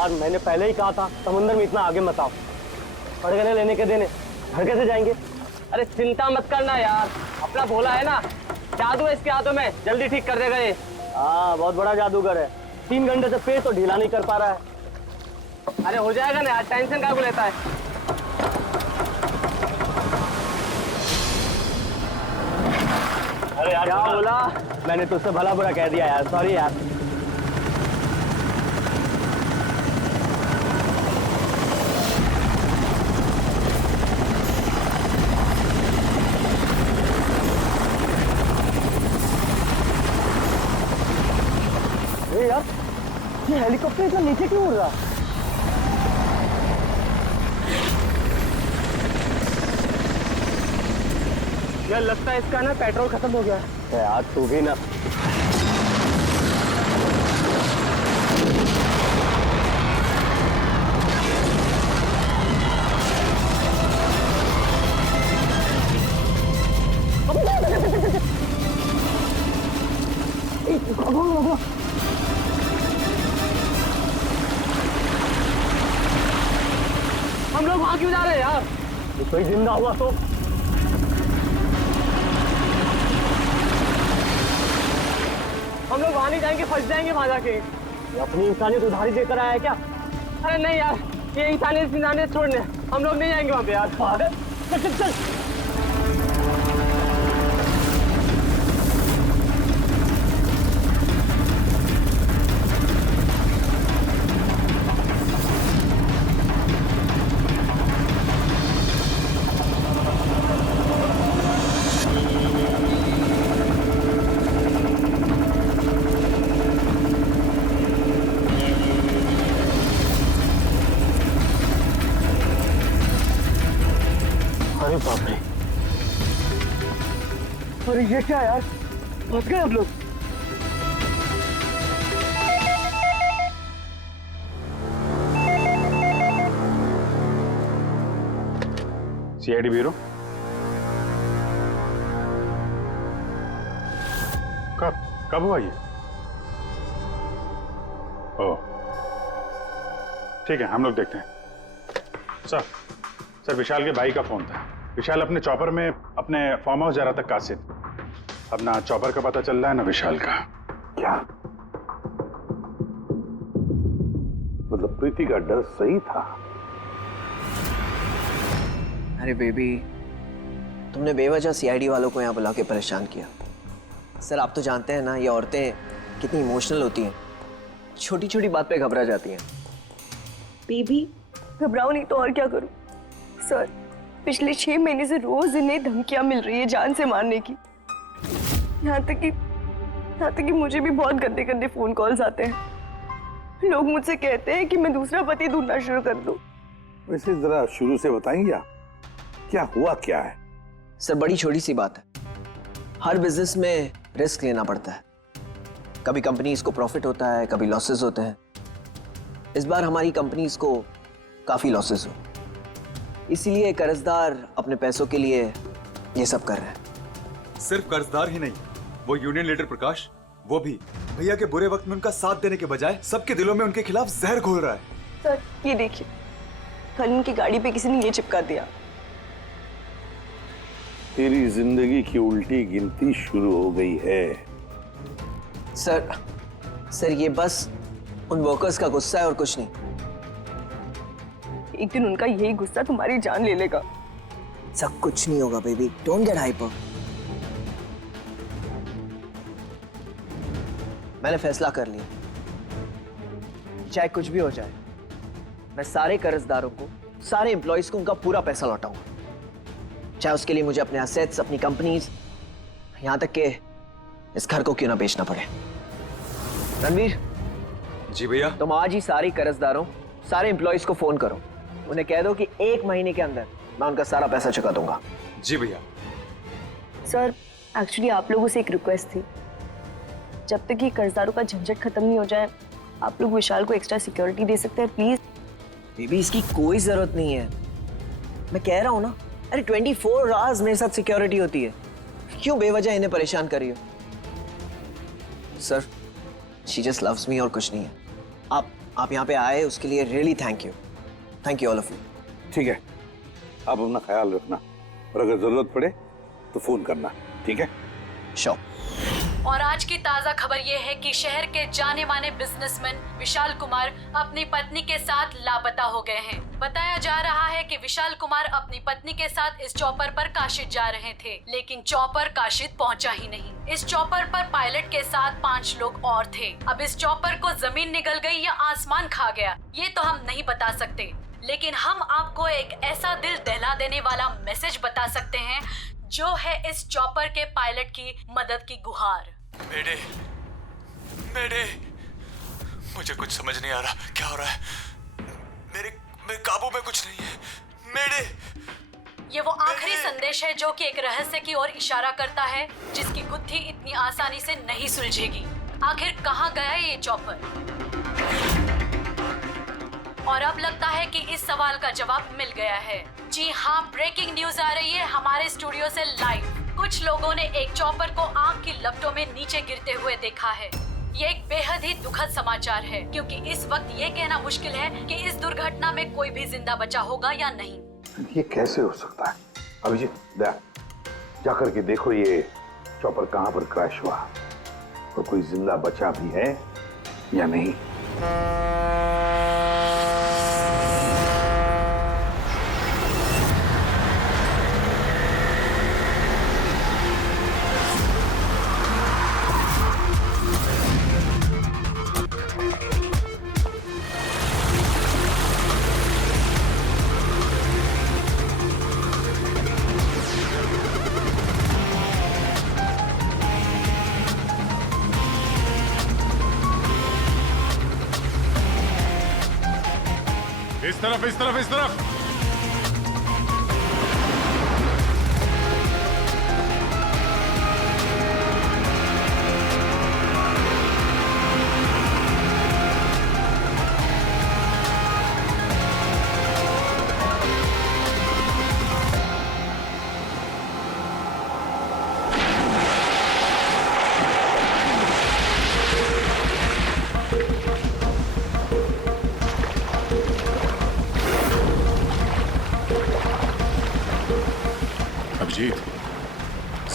यार मैंने पहले ही कहा था समुद्र में इतना आगे मत आओ। पड़ गए लेने के देने, घर कैसे जाएंगे? अरे चिंता मत करना यार, अपना भोला है ना, जादू है इसके हाथों में, जल्दी ठीक कर देगा ये। हाँ बहुत बड़ा जादूगर है। 3 घंटे से पेट तो ढीला नहीं कर पा रहा है। अरे हो जाएगा ना यार, टेंशन काहे को लेता है। अरे यार क्या बोला? मैंने तुझसे भला बुरा कह दिया यार, सॉरी यार। यार ये हेलीकॉप्टर इतना नीचे क्यों उड़ रहा? यार लगता है इसका ना पेट्रोल खत्म हो गया है। यार तू भी ना। हम लोग वहां क्यों जा रहे हैं यार? कोई जिंदा हुआ तो? हम लोग वहां नहीं जाएंगे, फंस जाएंगे वहां जाके। ये अपनी इंसानियत उधारी देकर आया है क्या? अरे नहीं यार, ये इंसानियत छोड़ने हम लोग नहीं जाएंगे वहां पे यार। पागल, चल चल चल। अरे बाप रे, अरे ये क्या यार, फंस गए हम लोग। सीआईडी ब्यूरो, कब हुआ ये? ओह ठीक है, हम लोग देखते हैं। सर विशाल के भाई का फोन था। विशाल अपने चॉपर में अपने फार्म हाउस जा रहा था कासिद। अब ना चॉपर का पता चल रहा है ना विशाल का। क्या मतलब प्रीति का डर सही था? अरे बेबी, तुमने बेवजह सीआईडी वालों को यहाँ बुला के परेशान किया। सर आप तो जानते हैं ना, ये औरतें कितनी इमोशनल होती हैं, छोटी छोटी बात पे घबरा जाती हैं। बेबी घबराओ नहीं तो और क्या करूं? सर पिछले 6 महीने से रोज इन्हें धमकियां मिल रही है जान से मारने की। यहाँ तक कि मुझे भी बहुत गंदे गंदे फोन कॉल्स आते हैं। लोग मुझसे कहते हैं कि मैं दूसरा पति ढूंढना शुरू कर दूं। वैसे जरा शुरू से बताएंगे क्या हुआ क्या है? सर बड़ी छोटी सी बात है, हर बिजनेस में रिस्क लेना पड़ता है। कभी कंपनीज को प्रॉफिट होता है, कभी लॉसेस होते हैं। इस बार हमारी कंपनीज को काफी लॉसेस हो, इसीलिए कर्जदार अपने पैसों के लिए ये सब कर रहे हैं। सिर्फ कर्जदार ही नहीं, वो यूनियन लीडर प्रकाश, वो भी भैया के बुरे वक्त में उनका साथ देने के बजाय सबके दिलों में उनके खिलाफ जहर घोल रहा है। सर ये देखिए, कल उनकी गाड़ी पे किसी ने ये चिपका दिया। तेरी जिंदगी की उल्टी गिनती शुरू हो गई है। सर ये बस उन वर्कर्स का गुस्सा है और कुछ नहीं। एक दिन उनका यही गुस्सा तुम्हारी जान ले लेगा। सब कुछ नहीं होगा बेबी, डोंट गेट हाइपर। मैंने फैसला कर लिया, चाहे कुछ भी हो जाए, मैं सारे कर्जदारों को, सारे एम्प्लॉइज को उनका पूरा पैसा लौटाऊंगा, चाहे उसके लिए मुझे अपने एसेट्स, अपनी कंपनीज, यहां तक कि इस घर को क्यों ना बेचना पड़े। रणवीर जी भैया। तुम आज ही सारे कर्जदारों, सारे एम्प्लॉइज को फोन करो, उन्हें कह दो कि 1 महीने के अंदर मैं उनका सारा पैसा चुका दूंगा। जी भैया। सर एक्चुअली आप लोगों से एक रिक्वेस्ट थी, जब तक ये कर्जदारों का झंझट खत्म नहीं हो जाए, आप लोग विशाल को एक्स्ट्रा सिक्योरिटी दे सकते हैं प्लीज। बेबी इसकी कोई जरूरत नहीं है, मैं कह रहा हूं ना। अरे 24 आवर्स मेरे साथ सिक्योरिटी होती है, क्यों बेवजह इन्हें परेशान कर रही हो? Sir she just loves me और कुछ नहीं है। आप यहाँ पे आए उसके लिए really thank you all of you. ठीक है, आप अपना ख्याल रखना और अगर जरूरत पड़े तो फोन करना, ठीक है? श्योर। और आज की ताजा खबर ये है कि शहर के जाने माने बिजनेसमैन विशाल कुमार अपनी पत्नी के साथ लापता हो गए हैं। बताया जा रहा है कि विशाल कुमार अपनी पत्नी के साथ इस चॉपर पर काशिद जा रहे थे, लेकिन चॉपर काशिद पहुंचा ही नहीं। इस चॉपर पर पायलट के साथ 5 लोग और थे। अब इस चॉपर को जमीन निगल गई या आसमान खा गया, ये तो हम नहीं बता सकते, लेकिन हम आपको एक ऐसा दिल दहला देने वाला मैसेज बता सकते हैं जो है इस चॉपर के पायलट की मदद की गुहार। मेरे मुझे कुछ समझ नहीं आ रहा, क्या हो रहा है? मेरे काबू में कुछ नहीं है। मेरे ये वो आखिरी संदेश है जो कि एक रहस्य की ओर इशारा करता है, जिसकी गुत्थी इतनी आसानी से नहीं सुलझेगी। आखिर कहाँ गया ये चॉपर? और अब लगता है कि इस सवाल का जवाब मिल गया है। जी हाँ, ब्रेकिंग न्यूज आ रही है हमारे स्टूडियो से लाइव। कुछ लोगों ने एक चॉपर को आग की लपटों में नीचे गिरते हुए देखा है। ये एक बेहद ही दुखद समाचार है, क्योंकि इस वक्त ये कहना मुश्किल है कि इस दुर्घटना में कोई भी जिंदा बचा होगा या नहीं। ये कैसे हो सकता है? अभिजीत, जाकर के देखो ये चॉपर कहाँ पर क्रैश हुआ, तो कोई जिंदा बचा भी है या नहीं। इस तरफ।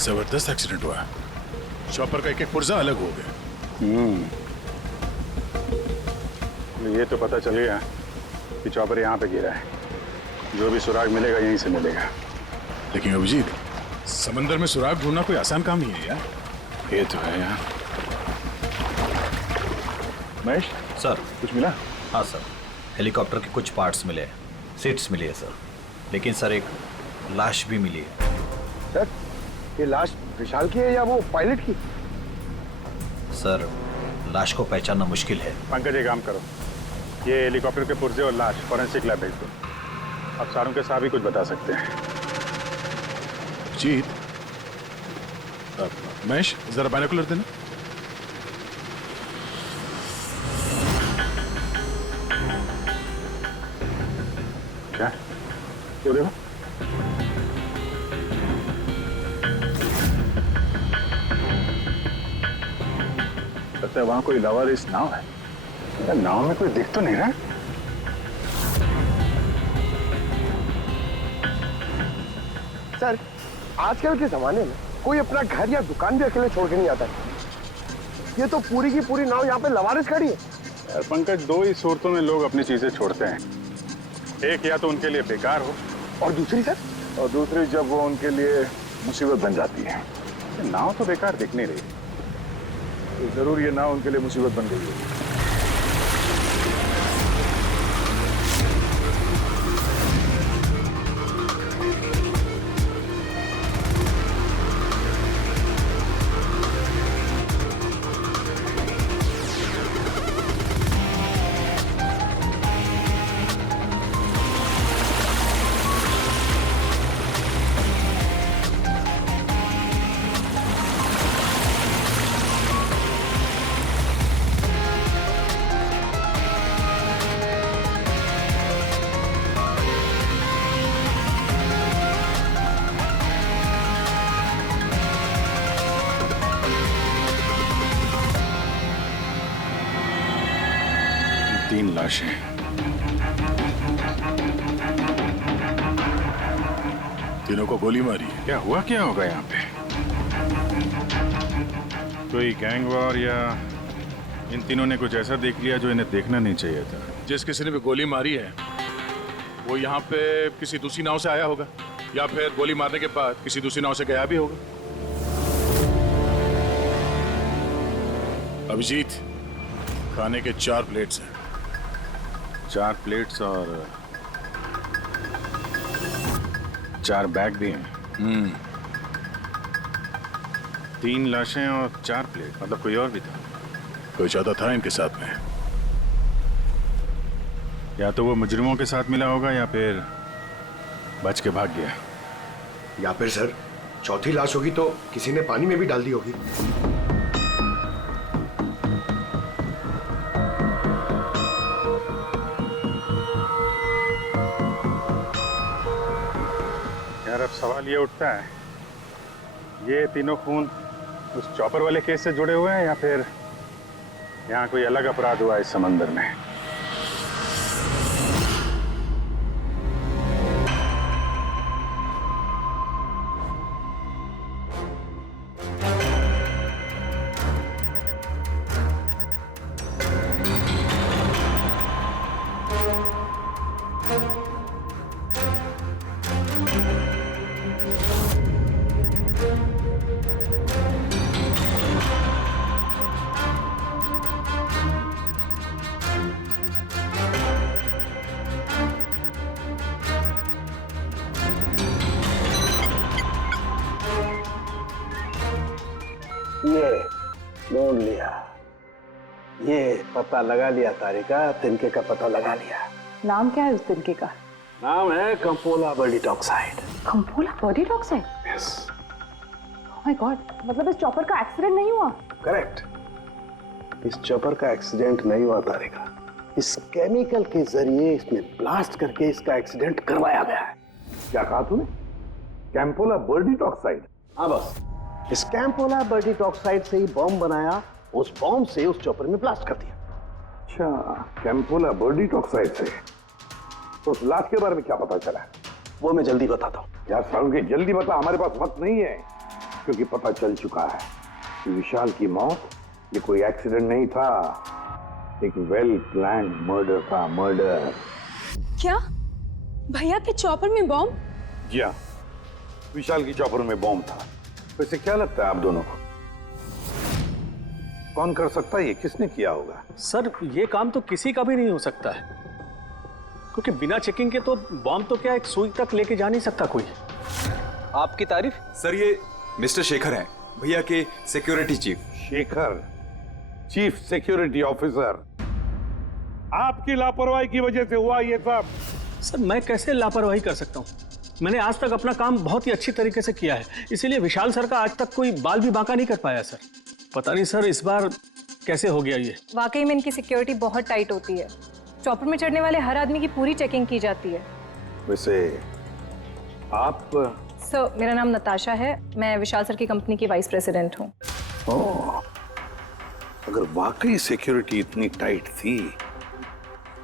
जबरदस्त एक्सीडेंट हुआ, चॉपर का एक पुर्जा अलग हो गया। ये तो पता चल गया कि चॉपर यहाँ पे गिरा है। जो भी सुराग मिलेगा यहीं से मिलेगा। लेकिन अभिजीत, समंदर में सुराग ढूंढना कोई आसान काम नहीं है यार। ये तो है यार। महेश सर, कुछ मिला? हाँ सर, हेलीकॉप्टर के कुछ पार्ट्स मिले, सीट्स मिली है सर, लेकिन सर एक लाश भी मिली है। सर, ये लाश विशाल की है या वो पायलट की? सर, लाश को पहचानना मुश्किल है। पंकज, एक काम करो, ये हेलीकॉप्टर के पुर्जे और लाश फॉरेंसिक लैब भेज दो। अब सारों के साथ ही कुछ बता सकते हैं। जीत, महेश जरा बाइनोकुलर देना। क्या? वो देखो। लगता है वहां कोई लवारिस नाव है। यार, नाव में कोई दिख तो नहीं रहा। सर, आजकल के जमाने में कोई अपना घर या दुकान भी अकेले छोड़ के नहीं आता है। ये तो पूरी की पूरी नाव यहाँ पे लवारिस खड़ी है। यार पंकज, दो ही सूरतों में लोग अपनी चीजें छोड़ते हैं। एक या तो उनके लिए बेकार हो, और दूसरी सर? और दूसरी जब वो उनके लिए मुसीबत बन जाती है। ये नाव तो बेकार दिख नहीं रही, तो जरूर ये नाव उनके लिए मुसीबत बन गई है। 3 लाशें। तीनों को गोली मारी है। क्या हुआ, क्या होगा यहाँ पे? कोई गैंग वॉर या इन तीनों ने कुछ ऐसा देख लिया जो इन्हें देखना नहीं चाहिए था? जिस किसी ने भी गोली मारी है वो यहाँ पे किसी दूसरी नाव से आया होगा या फिर गोली मारने के बाद किसी दूसरी नाव से गया भी होगा। अभिजीत, खाने के 4 प्लेट्स हैं। 4 प्लेट्स और 4 बैग भी हैं। 3 लाशें और 4 प्लेट, मतलब कोई और भी था? कोई ज्यादा था इनके साथ में। या तो वो मुजरिमों के साथ मिला होगा या फिर बच के भाग गया। या फिर सर चौथी लाश होगी तो किसी ने पानी में भी डाल दी होगी। यार अब सवाल ये उठता है, ये तीनों खून उस चॉपर वाले केस से जुड़े हुए हैं या फिर यहाँ कोई अलग अपराध हुआ इस समंदर में? ये ढूंढ लिया, ये पता लगा लिया तारिका, तिनके का पता लगा लिया। नाम क्या है उस तिनके का? नाम है कंपोला बर्डीटॉक्साइड। कंपोला बर्डीटॉक्साइड? यस। ओह माय गॉड, मतलब इस चॉपर का एक्सीडेंट नहीं हुआ? करेक्ट, इस चॉपर का एक्सीडेंट नहीं हुआ तारिका, इस केमिकल के जरिए इसमें ब्लास्ट करके इसका एक्सीडेंट करवाया गया है। क्या कहा तूने? कैंपोला बर्डीटॉक्साइड? हाँ बस, इस कैंपोला बर्डीटॉक्साइड से ही बॉम्ब बनाया, उस बॉम्ब से उस चॉपर में ब्लास्ट कर दिया। अच्छा, कैंपोला बर्डीटॉक्साइड से। तो उस लाश के बारे में क्या पता चला? वो मैं जल्दी बताता हूँ। यार सारुण के जल्दी बता, हमारे पास वक्त नहीं है, क्योंकि पता चल चुका है कि विशाल की मौत ये कोई एक्सीडेंट नहीं था, एक वेल प्लान्ड मर्डर था। मर्डर। क्या भैया के चॉपर में बॉम्ब? जी हाँ, विशाल की चॉपर में बॉम्ब था। वैसे क्या लगता है आप दोनों को, कौन कर सकता है? ये किसने किया होगा? सर ये काम तो किसी का भी नहीं हो सकता है, क्योंकि बिना चेकिंग के तो बॉम्ब तो क्या एक सुई तक लेके जा नहीं सकता कोई। आपकी तारीफ? सर ये मिस्टर शेखर हैं, भैया के security chief. Shekhar, chief security officer. आपकी लापरवाही की वजह से हुआ ये सब। सर मैं कैसे लापरवाही कर सकता हूँ? मैंने आज तक अपना काम बहुत ही अच्छी तरीके से किया है, इसीलिए विशाल सर का आज तक कोई बाल भी बांका नहीं कर पाया सर। पता नहीं सर इस बार कैसे हो गया ये। वाकई में इनकी सिक्योरिटी बहुत टाइट होती है। चॉपर में चढ़ने वाले हर आदमी की पूरी चेकिंग की जाती है। वैसे आप? सर मेरा नाम नताशा है, मैं विशाल सर की कंपनी की वाइस प्रेसिडेंट हूँ। ओह, अगर वाकई सिक्योरिटी इतनी टाइट थी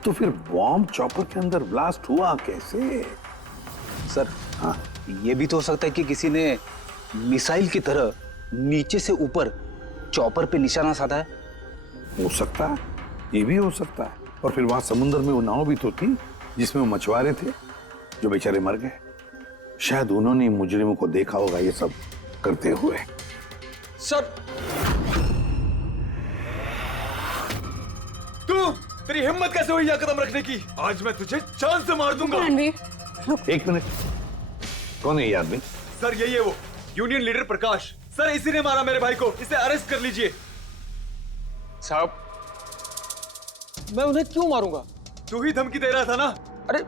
तो फिर बॉम्ब चॉपर के अंदर ब्लास्ट हुआ कैसे? सर हाँ, ये भी तो हो सकता है कि किसी ने मिसाइल की तरह नीचे से ऊपर चॉपर पे निशाना साधा है। हो सकता है, ये भी हो सकता है। और फिर वहां समुद्र में वो नाव भी तो थी जिसमें वो मछुआरे थे जो बेचारे मर गए। शायद उन्होंने मुजरिमों को देखा होगा ये सब करते हुए। सर तू, तेरी हिम्मत कैसे हुई यह कदम रखने की? आज मैं तुझे जान से मार दूंगा। एक मिनट, कौन है ये आदमी? सर यही है वो यूनियन लीडर प्रकाश। सर इसी ने मारा मेरे भाई को, इसे अरेस्ट कर लीजिए। साहब मैं उन्हें क्यों मारूंगा? तू ही धमकी दे रहा था ना? अरे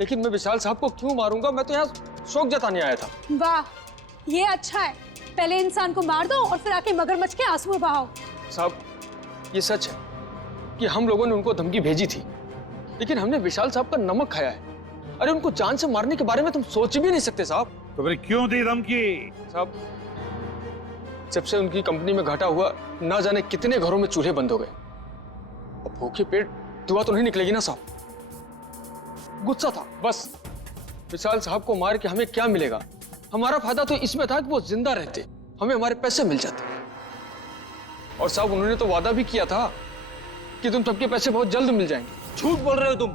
लेकिन मैं विशाल साहब को क्यों मारूंगा? मैं तो यहाँ शोक जताने आया था। वाह, ये अच्छा है। पहले इंसान को मार दो और फिर आके मगरमच्छ के आंसू बहाओ। साहब ये सच है कि हम लोगों ने उनको धमकी भेजी थी, लेकिन हमने विशाल साहब का नमक खाया है। अरे उनको जान से मारने के बारे में तुम सोच भी नहीं सकते साहब। तो फिर क्यों दी धमकी? साहब जब से उनकी कंपनी में घाटा हुआ, ना जाने कितने घरों में चूल्हे बंद हो गए। अब भूखे पेट दुआ तो नहीं निकलेगी ना साहब? गुस्सा था बस। विशाल साहब को मार के हमें क्या मिलेगा? हमारा फायदा तो इसमें था कि वो जिंदा रहते, हमें हमारे पैसे मिल जाते। और साहब उन्होंने तो वादा भी किया था कि तुम सबके पैसे बहुत जल्द मिल जाएंगे। झूठ बोल रहे हो तुम।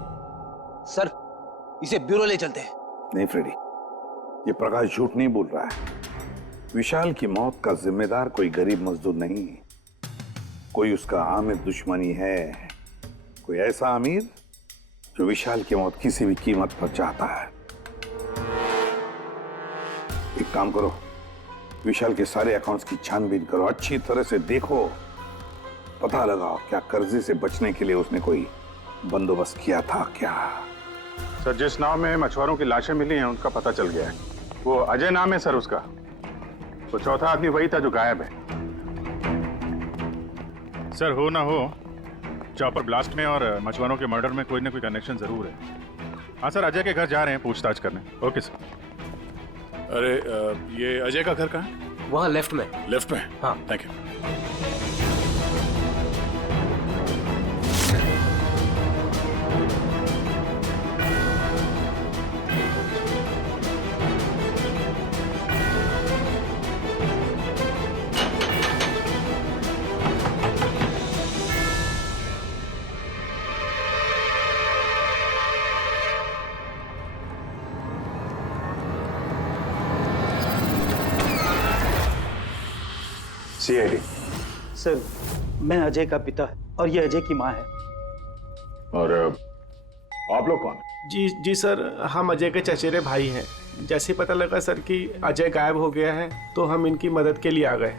सर, इसे ब्यूरो ले चलते हैं। नहीं फ्रेडी, ये प्रकाश झूठ नहीं बोल रहा है। विशाल की मौत का जिम्मेदार कोई गरीब मजदूर नहीं, कोई उसका आमिर दुश्मनी है, कोई ऐसा अमीर जो विशाल की मौत किसी भी कीमत पर चाहता है। एक काम करो, विशाल के सारे अकाउंट्स की छानबीन करो, अच्छी तरह से देखो, पता लगाओ क्या कर्जे से बचने के लिए उसने कोई बंदोबस्त किया था क्या। सर, जिस नाव में मछुआरों की लाशें मिली हैं उनका पता चल गया है। वो अजय नाम है सर उसका। तो चौथा आदमी वही था जो गायब है। सर, हो ना हो, चॉपर ब्लास्ट में और मछुआरों के मर्डर में कोई ना कोई कनेक्शन जरूर है। हाँ सर, अजय के घर जा रहे हैं पूछताछ करने। Okay sir. अरे ये अजय का घर कहाँ है? वहाँ लेफ्ट में। लेफ्ट में? हाँ। Thank you. सीआईडी। सर, मैं अजय का पिता और ये अजय की माँ है। और आप लोग कौन? जी सर, हम अजय के चचेरे भाई हैं। जैसे पता लगा सर कि अजय गायब हो गया है तो हम इनकी मदद के लिए आ गए।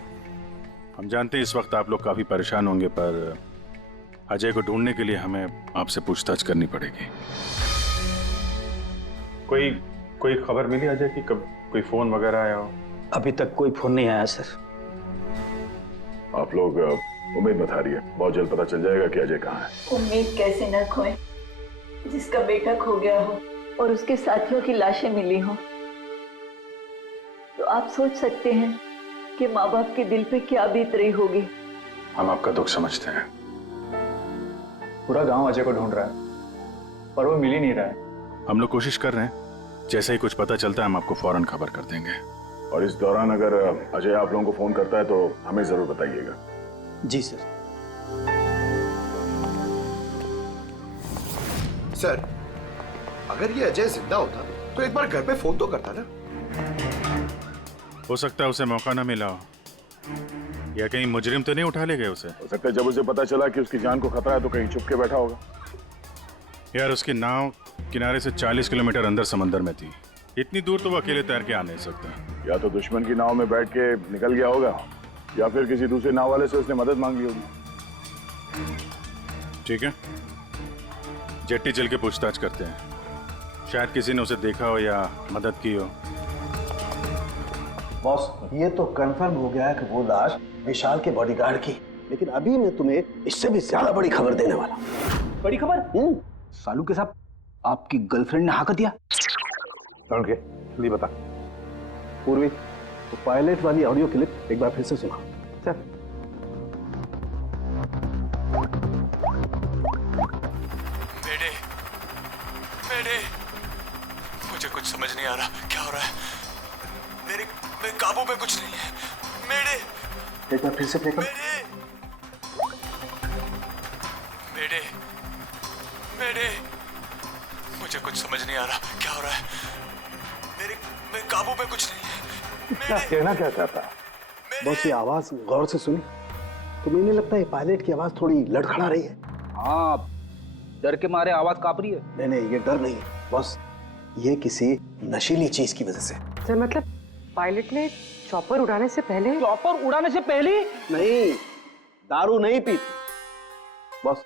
हम जानते हैं इस वक्त आप लोग काफी परेशान होंगे, पर अजय को ढूंढने के लिए हमें आपसे पूछताछ करनी पड़ेगी। कोई खबर मिली अजय की? कब कोई फोन वगैरह आया हो? अभी तक कोई फोन नहीं आया सर। आप लोग उम्मीद बता रही है, बहुत जल्द पता चल जाएगा कि अजय कहाँ है। उम्मीद कैसे न खोए, जिसका बेटा खो गया हो और उसके साथियों की लाशें मिली हो, तो आप सोच सकते हैं कि माँ बाप के दिल पे क्या बीत रही होगी। हम आपका दुख समझते हैं। पूरा गांव अजय को ढूंढ रहा है पर वो मिल ही नहीं रहा है। हम लोग कोशिश कर रहे हैं, जैसे ही कुछ पता चलता है हम आपको फौरन खबर कर देंगे। और इस दौरान अगर अजय आप लोगों को फोन करता है तो हमें जरूर बताइएगा। जी सर। सर, अगर ये अजय जिंदा होता तो एक बार घर पे फोन तो करता ना। हो सकता है उसे मौका ना मिला हो, या कहीं मुजरिम तो नहीं उठा ले गए उसे। हो सकता है जब उसे पता चला कि उसकी जान को खतरा है तो कहीं छुप के बैठा होगा। यार, उसकी नाव किनारे से 40 किलोमीटर अंदर समंदर में थी। इतनी दूर तो वो अकेले तैर के आ नहीं सकता। या तो दुश्मन की नाव में बैठ के निकल गया होगा, या फिर किसी दूसरे नाव वाले से उसने मदद मांग ली होगी। ठीक है, जेट्टी चल के पूछताछ करते हैं। शायद किसी ने उसे देखा हो या मदद की हो। बॉस, ये तो कंफर्म हो गया है कि वो लाश विशाल के बॉडीगार्ड की, लेकिन अभी मैं तुम्हें इससे भी ज्यादा बड़ी खबर देने वाला। बड़ी खबर? सालू के साथ आपकी गर्लफ्रेंड ने हाँ कर दिया। के लिए बता पूर्वी, तो पायलट वाली ऑडियो क्लिप एक बार फिर से सुना। चल। मेरे मुझे कुछ समझ नहीं आ रहा, क्या हो रहा है? मेरे काबू में कुछ नहीं है। मेरे एक बार फिर से प्ले कर। मेरे मुझे कुछ समझ नहीं आ रहा, क्या हो रहा है? मेरे काबू में कुछ नहीं है। क्या कहना क्या चाहता है? बस ये आवाज गौर से सुनी तो मुझे लगता है पायलट की आवाज थोड़ी लड़खड़ा रही है। हाँ, डर के मारे आवाज कांप रही है। नहीं नहीं, ये डर नहीं है बस, ये किसी नशीली चीज की वजह से। सर, मतलब पायलट ने चॉपर उड़ाने से पहले? चॉपर उड़ाने से पहले? नहीं, दारू नहीं पीती। बस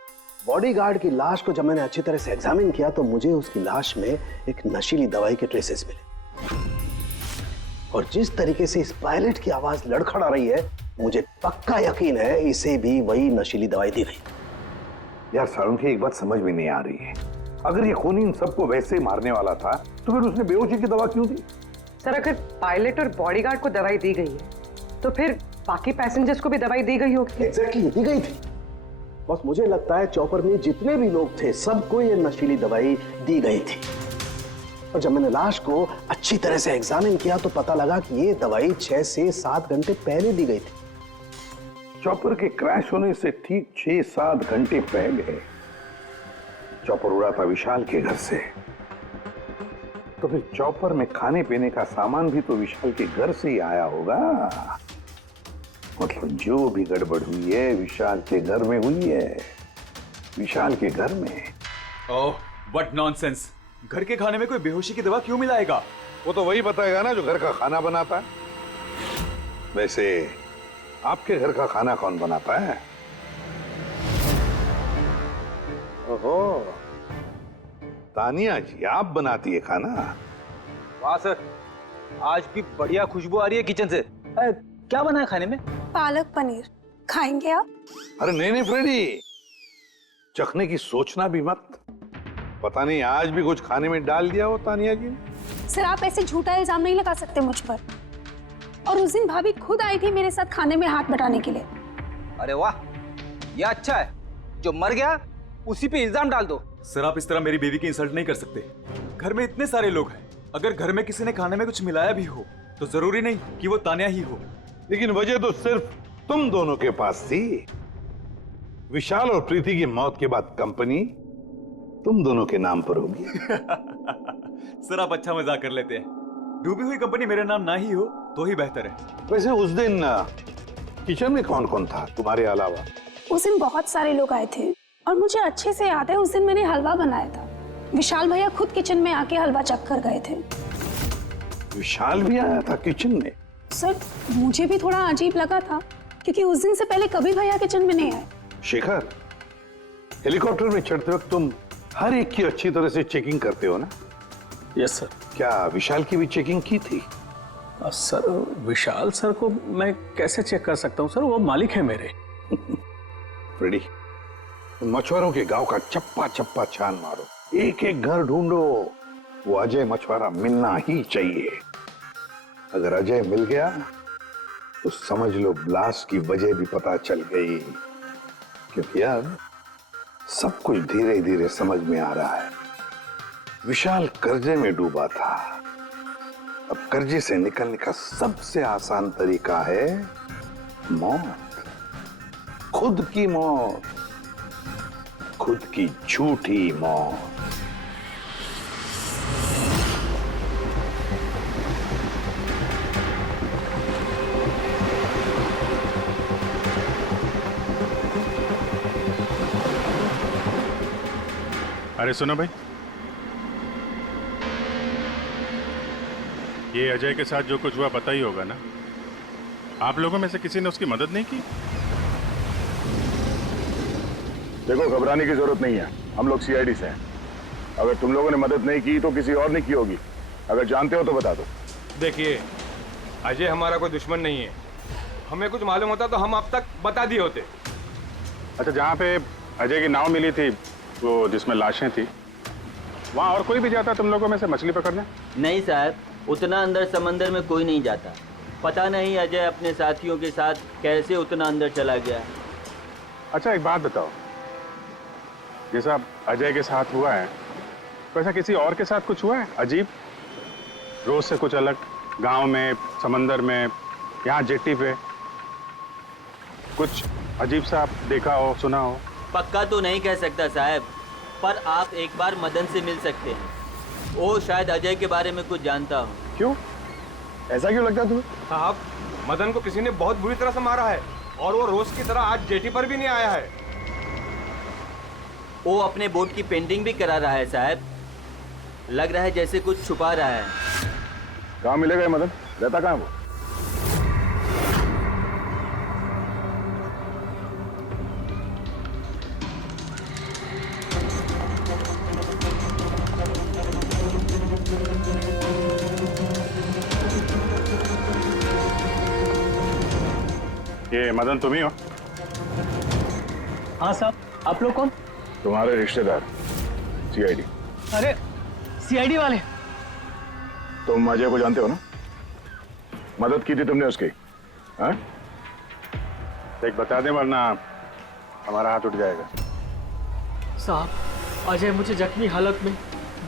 बॉडीगार्ड की लाश को जब मैंने अच्छी तरह से एग्जामिन किया तो मुझे उसकी लाश में एक नशीली दवाई के ट्रेसेस मिले, और जिस तरीके से इस पायलट की आवाज लड़खड़ा रही है, मुझे पक्का यकीन है इसे भी वही नशीली दवाई दी गई। यार साळुंखे, एक बात समझ में नहीं आ रही है, अगर ये खूनी इन सबको वैसे ही मारने वाला था तो फिर उसने बेहोशी की दवा क्यों दी? सर, अगर पायलट और बॉडीगार्ड को दवाई दी गई है तो फिर बाकी पैसेंजर्स को भी दवाई दी गई होगी। एग्जैक्टली, दी गई थी। बस मुझे लगता है चॉपर में जितने भी लोग थे सबको ये नशीली दवाई दी गई थी। और जब मैंने लाश को अच्छी तरह से एग्जामिन किया तो पता लगा कि ये दवाई 6 से 7 घंटे पहले दी गई थी। चॉपर के क्रैश होने से ठीक 6-7 घंटे पहले चॉपर उड़ा था विशाल के घर से। तो फिर चॉपर में खाने पीने का सामान भी तो विशाल के घर से ही आया होगा। मतलब जो भी गड़बड़ हुई है विशाल के घर में हुई है, विशाल के घर में। ओह व्हाट नॉनसेंस, घर के खाने में कोई बेहोशी की दवा क्यों मिलाएगा? वो तो वही बताएगा ना जो घर का खाना बनाता है। वैसे आपके घर का खाना कौन बनाता है? ओहो, तानिया जी आप बनाती है खाना? वाह सर, आज भी बढ़िया खुशबू आ रही है किचन से। क्या बना है खाने में? पालक पनीर, खाएंगे आप? अरे नहीं नहीं फ्रेडी, चखने की सोचना भी मत। पता नहीं आज भी कुछ खाने में डाल दिया हो तानिया जी ने। सर आप ऐसे झूठा इल्जाम नहीं लगा सकते मुझ पर। और उस दिन भाभी खुद आई थी मेरे साथ खाने में हाथ बटाने के लिए। अरे वाह, ये अच्छा है, जो मर गया उसी पे इल्जाम डाल दो। सर आप इस तरह मेरी बेबी की इंसल्ट नहीं कर सकते। घर में इतने सारे लोग हैं, अगर घर में किसी ने खाने में कुछ मिलाया भी हो तो जरूरी नहीं कि वो तानिया ही हो। लेकिन वजह तो सिर्फ तुम दोनों के पास थी। विशाल और प्रीति की मौत के बाद कंपनी तुम दोनों के नाम पर होगी। सर आप अच्छा मजाक कर लेते हैं। डूबी हुई कंपनी मेरे नाम ना ही हो तो ही बेहतर है। वैसे उस दिन किचन में कौन कौन था तुम्हारे अलावा? उस दिन बहुत सारे लोग आए थे और मुझे अच्छे से याद है उस दिन मैंने हलवा बनाया था। विशाल भैया खुद किचन में आके हलवा चख कर गए थे। विशाल भी आया था किचन में? सर मुझे भी थोड़ा अजीब लगा था क्योंकि उस दिन से पहले कभी भैया किचन में नहीं आए। शेखर, हेलीकॉप्टर में चढ़ते वक्त तुम हर एक की अच्छी तरह से चेकिंग करते हो ना? Yes sir. क्या विशाल की भी चेकिंग की थी? सर विशाल सर को मैं कैसे चेक कर सकता हूँ सर, वो मालिक है मेरे। फ्रेडी, मछुआरों के गांव का चप्पा चप्पा छान मारो, एक एक घर ढूंढो। वो अजय मछुआरा मिलना ही चाहिए। अगर अजय मिल गया तो समझ लो ब्लास्ट की वजह भी पता चल गई। क्योंकि अब सब कुछ धीरे धीरे समझ में आ रहा है। विशाल कर्जे में डूबा था, अब कर्जे से निकलने का सबसे आसान तरीका है मौत। खुद की मौत, खुद की झूठी मौत। अरे सुनो भाई, ये अजय के साथ जो कुछ हुआ पता ही होगा ना? आप लोगों में से किसी ने उसकी मदद नहीं की? देखो घबराने की जरूरत नहीं है, हम लोग सीआईडी से हैं। अगर तुम लोगों ने मदद नहीं की तो किसी और ने की होगी। अगर जानते हो तो बता दो। देखिए अजय हमारा कोई दुश्मन नहीं है, हमें कुछ मालूम होता तो हम अब तक बता दिए होते। अच्छा, जहाँ पे अजय की नाव मिली थी, वो जिसमें लाशें थी, वहाँ और कोई भी जाता तुम लोगों में से मछली पकड़ने? नहीं साहब, उतना अंदर समंदर में कोई नहीं जाता। पता नहीं अजय अपने साथियों के साथ कैसे उतना अंदर चला गया। अच्छा एक बात बताओ, जैसा अजय के साथ हुआ है वैसा किसी और के साथ कुछ हुआ है अजीब, रोज से कुछ अलग? गांव में, समंदर में, यहाँ जेट्टी पे कुछ अजीब सा आप देखा हो, सुना हो? पक्का तो नहीं कह सकता साहब, पर आप एक बार मदन से मिल सकते हैं। वो शायद अजय के बारे में कुछ जानता हो। क्यों? ऐसा क्यों लगता है तुम्हें? साहब मदन को किसी ने बहुत बुरी तरह से मारा है और वो रोज की तरह आज जेटी पर भी नहीं आया है। वो अपने बोट की पेंटिंग भी करा रहा है साहब। लग रहा है जैसे कुछ छुपा रहा है। कहाँ मिलेगा ये मदन? रहता कहाँ है वो? ये मदन तुम ही हो? हाँ साहब, आप लोग कौन? तुम्हारे रिश्तेदार, सीआईडी। अरे सीआईडी वाले? तुम अजय को जानते हो ना? मदद की थी तुमने उसकी? हाँ? एक बता दें, वरना हमारा हाथ उठ जाएगा। साहब, अजय मुझे जख्मी हालत में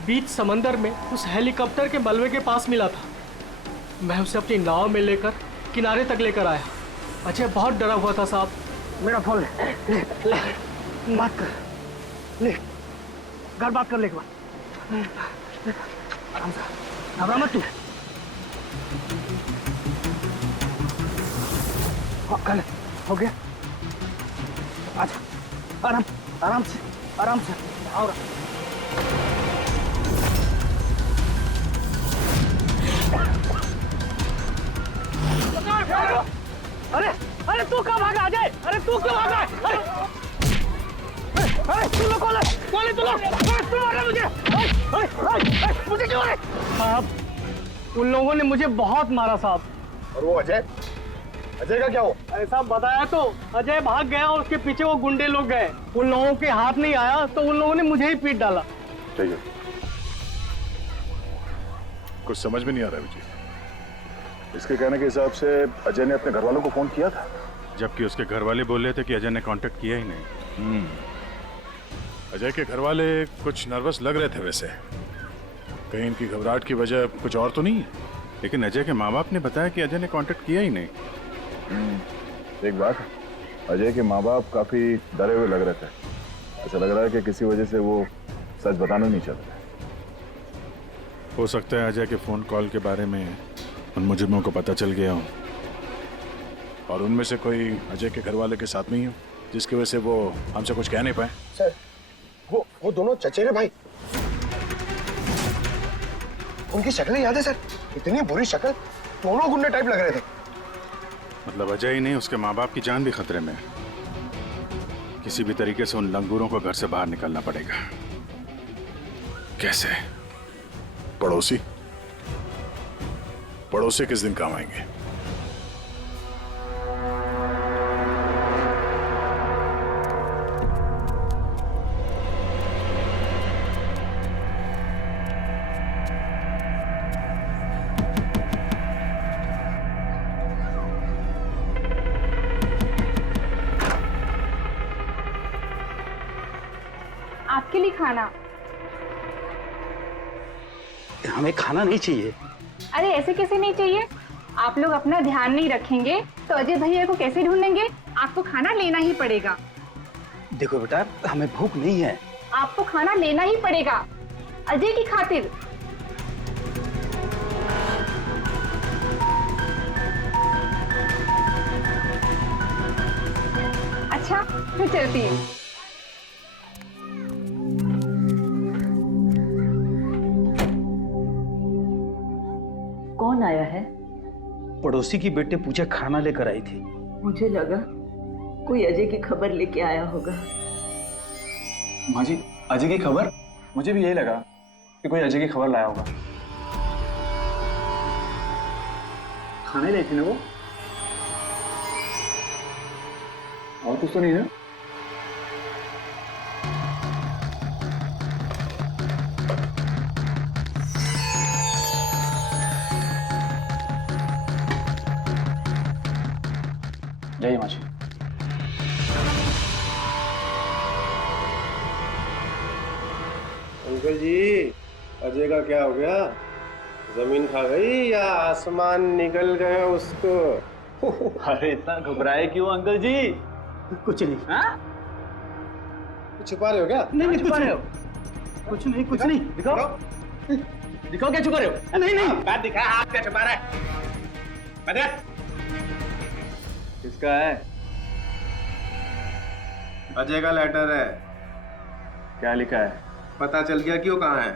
बीच समंदर में उस हेलीकॉप्टर के मलबे के पास मिला था। मैं उसे अपनी नाव में लेकर किनारे तक लेकर आया। अजय बहुत डरा हुआ था साहब। मेरा फोन ले, बात कर, ले, घर बात कर ले एक बार। आराम से, घबरा मत तू। हाँ, कर ले, हो गया। अच्छा, आराम, आराम से, आओ। अरे तू कहाँ भागा अजय? अरे तू क्यों भागा? अरे तू लोग कौन है? तू लोग? तू मार रहा मुझे? मुझे क्यों मारे? साहब, उन लोगों ने मुझे बहुत मारा साहब। और वो अजय का क्या हो? अरे साहब बताया तो, अजय भाग गया और उसके पीछे वो गुंडे लोग गए। उन लोगों के हाथ नहीं आया तो उन लोगों ने मुझे ही पीट डाला। चाहिए कुछ समझ में नहीं आ रहा विजय। इसके कहने के हिसाब से अजय ने अपने घर वालों को फोन किया था, जबकि उसके घर वाले बोल रहे थे कि अजय ने कांटेक्ट किया ही नहीं। अजय के घर वाले कुछ नर्वस लग रहे थे वैसे। कहीं इनकी घबराहट की वजह कुछ और तो नहीं है? लेकिन अजय के माँ बाप ने बताया कि अजय ने कांटेक्ट किया ही नहीं। एक बात, अजय के माँ बाप काफी डरे हुए लग रहे थे। ऐसा लग रहा है कि किसी वजह से वो सच बताना नहीं चाहते। हो सकता है अजय के फोन कॉल के बारे में उन मुजरिमों को पता चल गया हो और उनमें से कोई अजय के घर वाले के साथ नहीं हो, जिसकी वजह से वो हमसे कुछ कह नहीं पाए। सर, वो दोनों चचेरे भाई, उनकी शक्लें याद है सर? इतनी बुरी शक्ल, दोनों गुंडे टाइप लग रहे थे। मतलब अजय ही नहीं, उसके माँ बाप की जान भी खतरे में। किसी भी तरीके से उन लंगूरों को घर से बाहर निकालना पड़ेगा। कैसे? पड़ोसी किस दिन काम आएंगे? आपके लिए खाना। हमें खाना नहीं चाहिए। अरे ऐसे कैसे नहीं चाहिए? आप लोग अपना ध्यान नहीं रखेंगे तो अजय भैया को कैसे ढूंढेंगे? आपको खाना लेना ही पड़ेगा। देखो बेटा, हमें भूख नहीं है। आपको खाना लेना ही पड़ेगा अजय की खातिर। अच्छा, मैं चलती हूँ। कौन आया है? पड़ोसी की बेटे पूजा खाना लेकर आई थी। मुझे लगा कोई अजय की खबर लेके आया होगा। माँ जी, अजय की खबर? मुझे भी यही लगा कि कोई अजय की खबर लाया होगा। खाने लाई थी ना वो? और कुछ तो नहीं है? जय माँ जी। अंकल जी, अजय का क्या हो गया? जमीन खा गई या आसमान निकल गया उसको? अरे इतना घबराए क्यों अंकल जी? कुछ नहीं। हाँ? कुछ छुपा रहे हो क्या? नहीं छुपा रहे हो। कुछ नहीं। दिखाओ क्या छुपा रहे हो? नहीं बात दिखा, हाथ क्या छुपा रहा है? किसका है? अजय का लेटर है। क्या लिखा है? पता चल गया कि वो कहाँ है।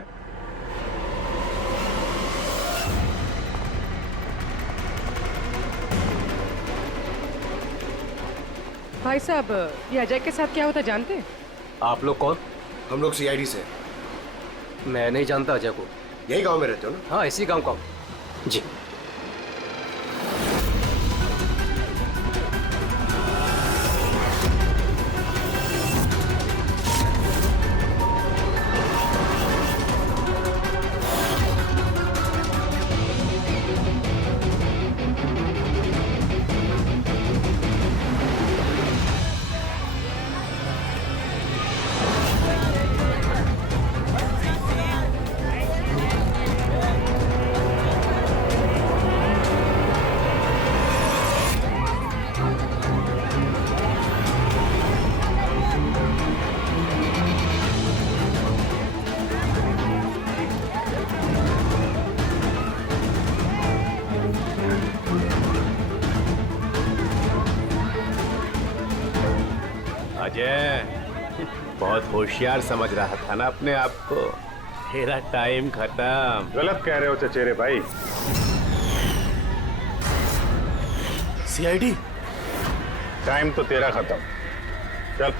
भाई साहब, ये अजय के साथ क्या होता जानते हैं? आप लोग कौन? हम लोग सीआईडी से। मैं नहीं जानता अजय को। यही गांव में रहते हो ना? हाँ, इसी गांव का। जी। बहुत होशियार समझ रहा था ना अपने आप को। तेरा टाइम खत्म। गलत कह रहे हो चचेरे भाई। सीआईडी टाइम तो तेरा खत्म। चल।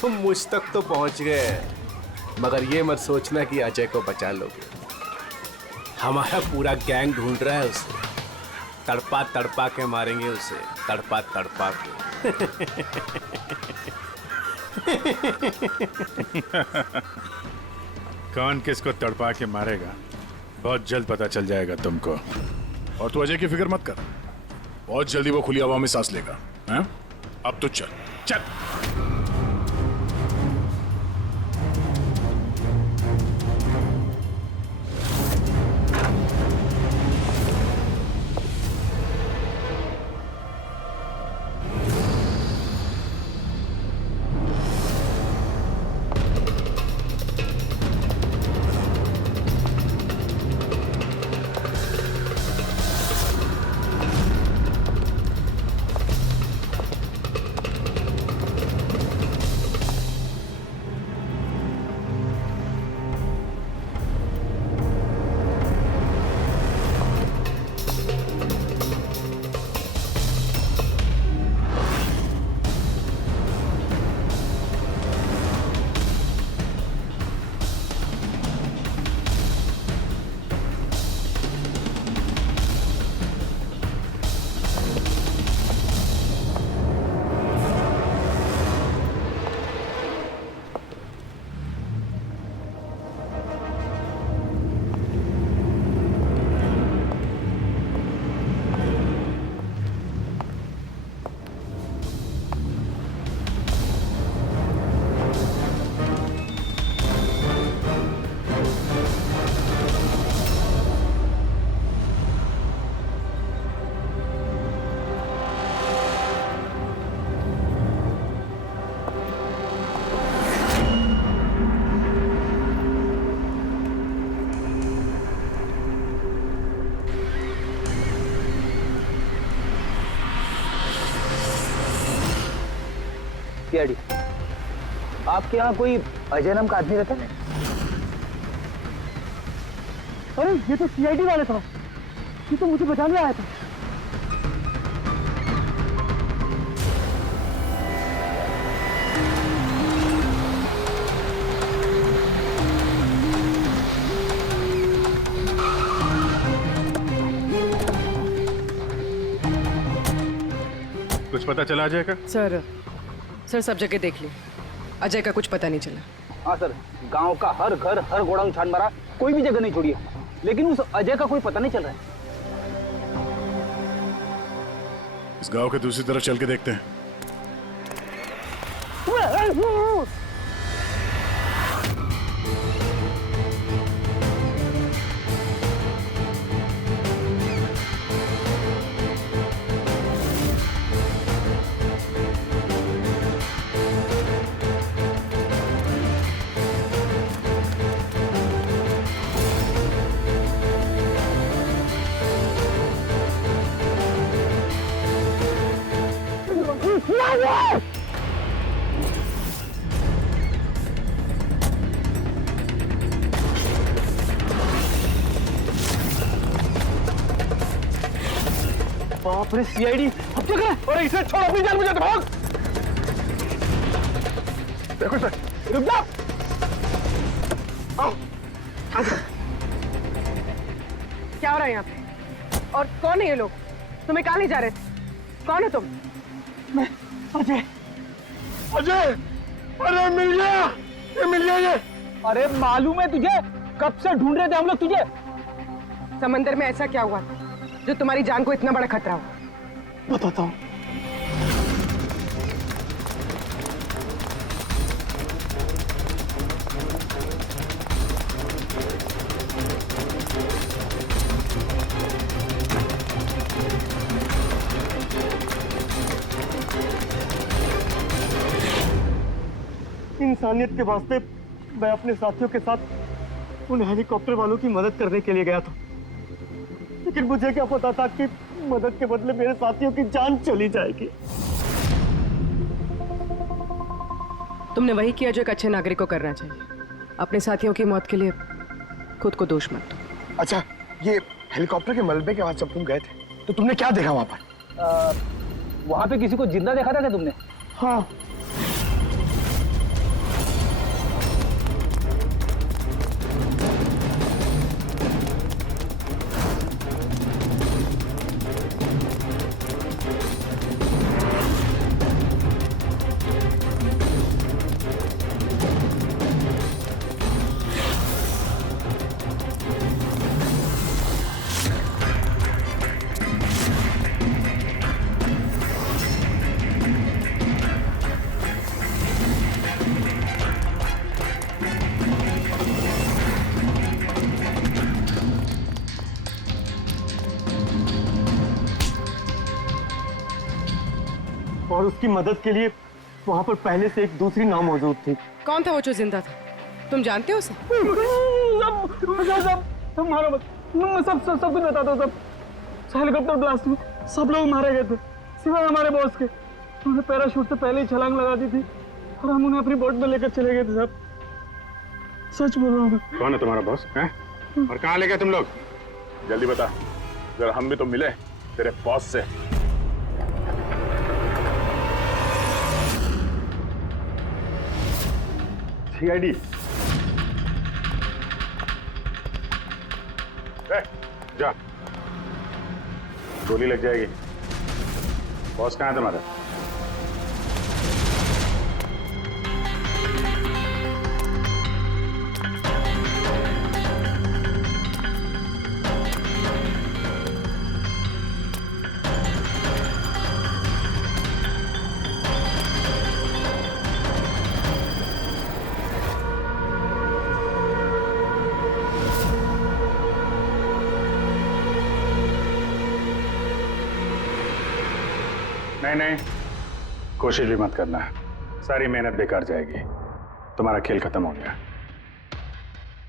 तुम मुझ तक तो पहुंच गए, मगर ये मत सोचना कि अजय को बचा लोगे। हमारा पूरा गैंग ढूंढ रहा है उसे। तड़पा तड़पा के मारेंगे उसे, तड़पा तड़पा के। कौन किसको तड़पा के मारेगा बहुत जल्द पता चल जाएगा तुमको। और तू अजय की फिक्र मत कर, बहुत जल्दी वो खुली हवा में सांस लेगा। हैं? अब तो चल चल। सीआईडी, आपके यहाँ कोई अजय नाम का आदमी रहता है? अरे ये तो सीआईडी वाले था, ये तो मुझे बचाने आया था। कुछ पता चला अजय का? सर सब जगह देख ली, अजय का कुछ पता नहीं चला। हाँ सर, गांव का हर घर हर गोडाउन छान मारा, कोई भी जगह नहीं छोड़ी है, लेकिन उस अजय का कोई पता नहीं चल रहा है। इस गांव के दूसरी तरफ चल के देखते हैं। बाप रे सीआईडी, अब क्या करें? अरे इसे छोड़, अपनी जान बचा, भाग। देखो सर, रुक जाओ। आओ, आजा। क्या हो रहा है यहाँ पे? और कौन है ये लोग? तुम्हें कहाँ ले जा रहे थे? कौन हो तुम? मैं अजय। अजय, अरे मिल गया, ये मिल गया ये। अरे मालूम है तुझे, कब से ढूंढ रहे थे हम लोग तुझे। समंदर में ऐसा क्या हुआ जो तुम्हारी जान को इतना बड़ा खतरा हो? बताता हूँ। इंसानियत के वास्ते मैं अपने साथियों के साथ उन हेलीकॉप्टर वालों की मदद करने के लिए गया था, लेकिन मुझे क्या पता था कि मदद के बदले मेरे साथियों की जान चली जाएगी। तुमने वही किया जो एक अच्छे नागरिक को करना चाहिए। अपने साथियों की मौत के लिए खुद को दोष मत दो। अच्छा, ये हेलीकॉप्टर के मलबे के बाद जब तुम गए थे तो तुमने क्या देखा वहां पर? वहां पे किसी को जिंदा देखा था क्या तुमने? हाँ। और उसकी मदद के लिए वहां पर पहले से एक दूसरी नाव मौजूद थी। कौन था वो जो जिंदा था? तुम जानते हो उसे? सब मारो मत, सब कुछ बता दो। सब हेलीकॉप्टर ब्लास्ट में सब लोग मारे गए थे सिवाय हमारे बॉस के। उन्होंने पैराशूट से पहले ही छलांग लगा दी थी और हम उन्हें अपनी बोट में लेकर चले गए थे। सब सच बोल रहा हूँ। कौन है तुम्हारा बॉस है? और कहाँ ले गए तुम लोग? जल्दी बता, जरा हम भी तो मिले तेरे बॉस से। सीआईडी। जा, गोली लग जाएगी। बॉस कहाँ है तुम्हारा? नहीं, कोशिश भी मत करना, सारी मेहनत बेकार जाएगी। तुम्हारा खेल खत्म हो गया।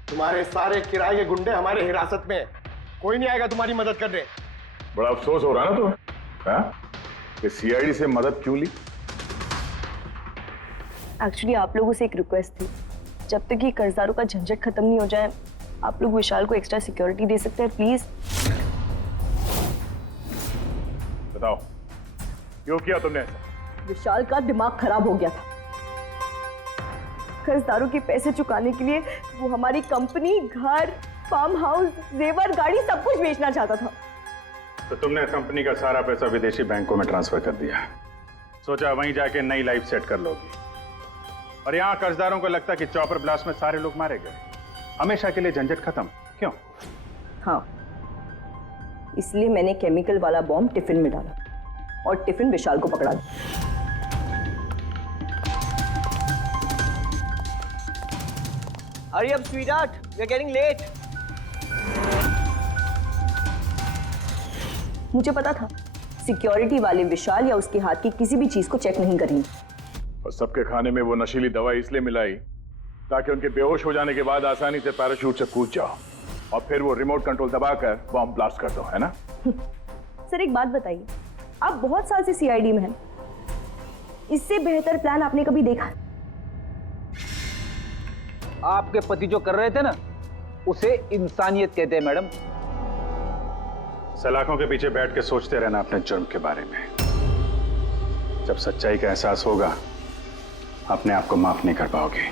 तुम्हारे सारे किराए के गुंडे हमारे हिरासत में हैं। कोई नहीं आएगा तुम्हारी मदद करने। बड़ा अफसोस हो रहा है ना तुम्हें कि सीआईडी से मदद क्यों ली? एक्चुअली आप लोगों से एक रिक्वेस्ट थी, जब तक ये कर्जदारों का झंझट खत्म नहीं हो जाए आप लोग विशाल को एक्स्ट्रा सिक्योरिटी दे सकते हैं प्लीज। बताओ क्यों किया तुमने ऐसा? विशाल का दिमाग खराब हो गया था। कर्जदारों के पैसे चुकाने के लिए वो हमारी कंपनी, घर, फार्म हाउस, जेवर, गाड़ी सब कुछ बेचना चाहता था। तो तुमने कंपनी का सारा पैसा विदेशी बैंकों में ट्रांसफर कर दिया। सोचा वहीं जाके नई लाइफ सेट कर लोगी। और यहाँ कर्जदारों को लगता कि चॉपर ब्लास्ट में सारे लोग मारे गए, हमेशा के लिए झंझट खत्म। क्यों? हाँ, इसलिए मैंने केमिकल वाला बॉम्ब टिफिन में डाला और टिफिन विशाल को पकड़ा दिया। Hurry up, sweetheart. We're getting late. मुझे पता था सिक्योरिटी वाले विशाल या उसके हाथ की किसी भी चीज को चेक नहीं करेंगे। और सबके खाने में वो नशीली दवाई इसलिए मिलाई ताकि उनके बेहोश हो जाने के बाद आसानी से पैराशूट से कूद जाओ और फिर वो रिमोट कंट्रोल दबाकर बॉम्ब ब्लास्ट कर दो, है ना? सर एक बात बताइए, आप बहुत साल से सीआईडी में हैं, इससे बेहतर प्लान आपने कभी देखा? आपके पति जो कर रहे थे ना, उसे इंसानियत कहते हैं मैडम। सलाखों के पीछे बैठ के सोचते रहना अपने जुर्म के बारे में। जब सच्चाई का एहसास होगा अपने आप को माफ नहीं कर पाओगे।